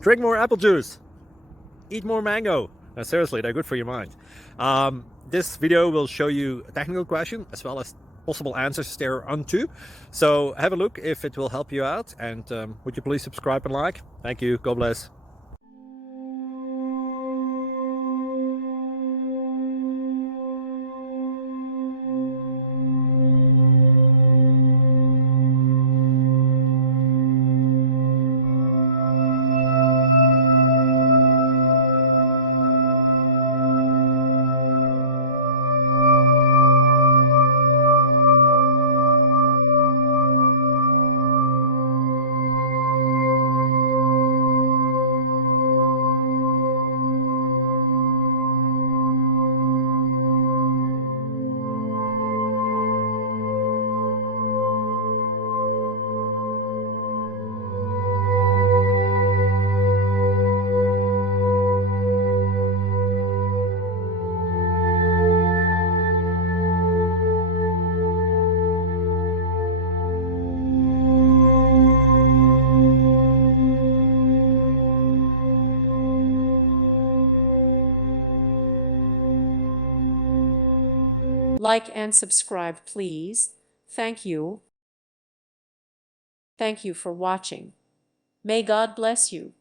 Drink more apple juice. Eat more mango. Seriously, they're good for your mind. This video will show you a technical question as well as possible answers thereunto. So have a look if it will help you out, and would you please subscribe and like? Thank you. God bless. Like and subscribe, please. Thank you. Thank you for watching. May God bless you.